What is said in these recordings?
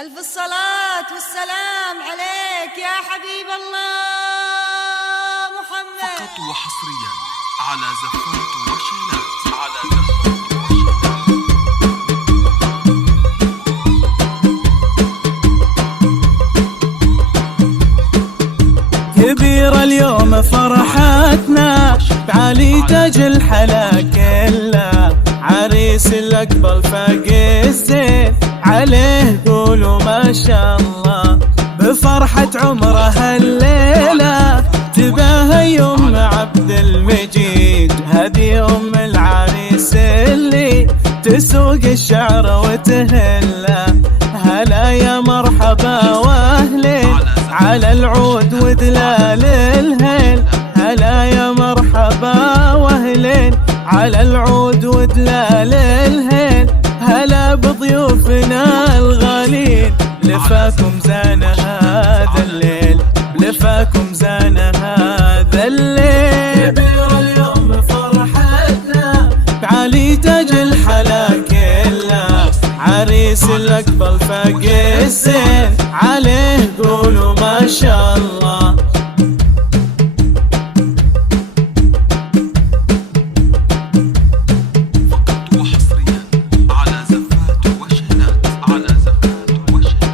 ألف الصلاة والسلام عليك يا حبيب الله محمد. فقط وحصريا على زفات وشيلات. كبيرة اليوم فرحتنا بعلي تاج الحلا كله، عريس الأقبل فاق الزين عليه قولوا ما شاء الله. بفرحة عمره الليلة تباهى أم عبد المجيد، هذه أم العريس اللي تسوق الشعر وتهله. هلا يا مرحبا واهلين على العود ودلال الهيل، هلا يا مرحبا واهلين على العود ودلال الهيل. هلا بضيوفنا الغالين لفاكم زان هذا الليل، لفاكم زان هذا الليل. كبير اليوم فرحتنا بعلي تاج الحلا كله، عريس الأقبل فاق الزين عليه قولوا ما شاء الله. فقط وحصريا على زفات وشيلات.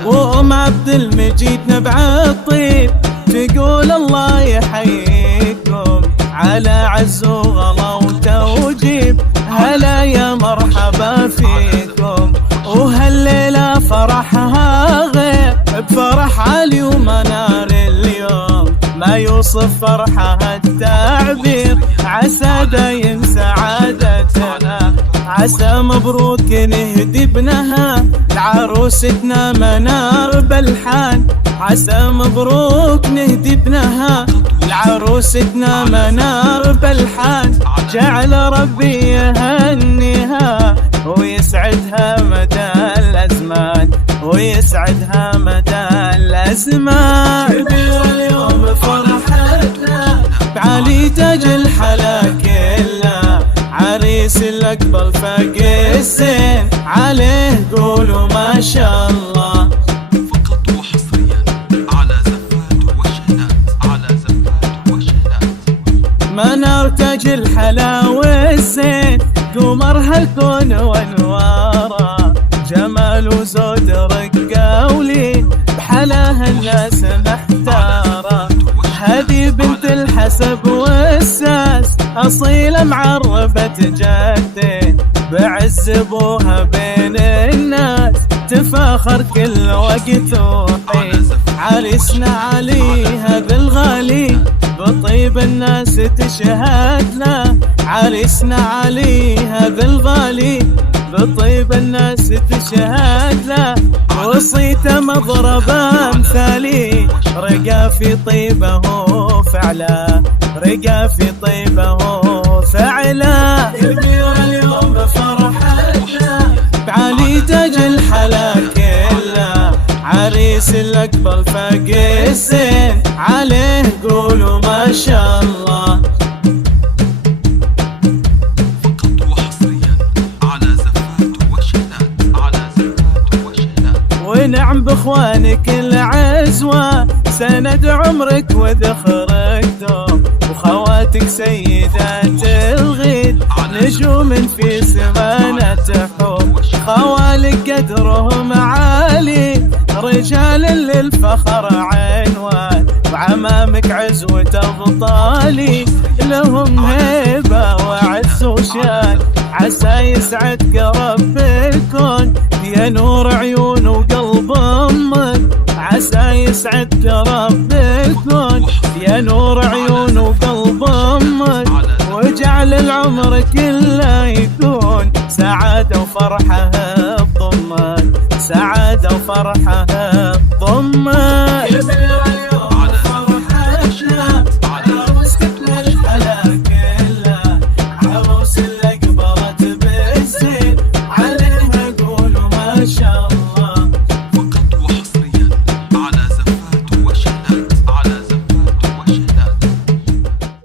وأم عبد المجيد نبع الطيب تقول الله يحييكم على عز وغلا وتوجيب. هلا يا مرحبا فيكم، وهالليلة فرحها غير بفرح علي ومنار اليوم، ما يوصف فرحها التعبير. عسى دايم سعادتنا، عسى مبروك نهدي ابنها لعروستنا منار بلحان. عسى مبروك نهدي ابنها لعروستنا منار بلحان. جعل ربي يهنيها ويسعدها مدى الأزمان، ويسعدها مدى الأزمان. كبير اليوم فرحتنا بعلي تاج الحلا كله، عريس الأقبل فاق الزين عليه قولوا ما شاء الله. فقط وحصريا على زفات وشيلات. منار تاج الحلا والزين قمرها الكون وانواره، جمال وزود رقه ولين بحلاها الناس محتاره. هذه بنت الحسب والساس أصيلة معربة جدين، بعز ابوها بين الناس تفاخر كل وقت وحين. عريسنا علي هذا الغالي بطيب الناس تشهد له، عريسنا علي هذا الغالي بطيب الناس تشهد له. وصيته مضربه مثالي رقى في طيبه فعلا، رقى في طيبه فعلا. كبير اليوم فرحتنا بعلي تاج الحلا كله، عريس الأقبل فاق الزين عليه قولوا ما شاء الله. فقط وحصريا على زفات وشيلات. ونعم باخوانك العزوة سند عمرك وذخرك دوم، وخواتك سيدات الغيد نجوم في سمانة تحوم. خوالك قدرهم عالي رجال للفخر عنوان، وعمامك عزوة أبطالي لهم هيبة وعز وشان. عسى يسعدك رب الكون يا نور عيون وقلب أمك، عسى يسعدك رب الكون يا نور عيون وقلب أمك. وجعل العمر كله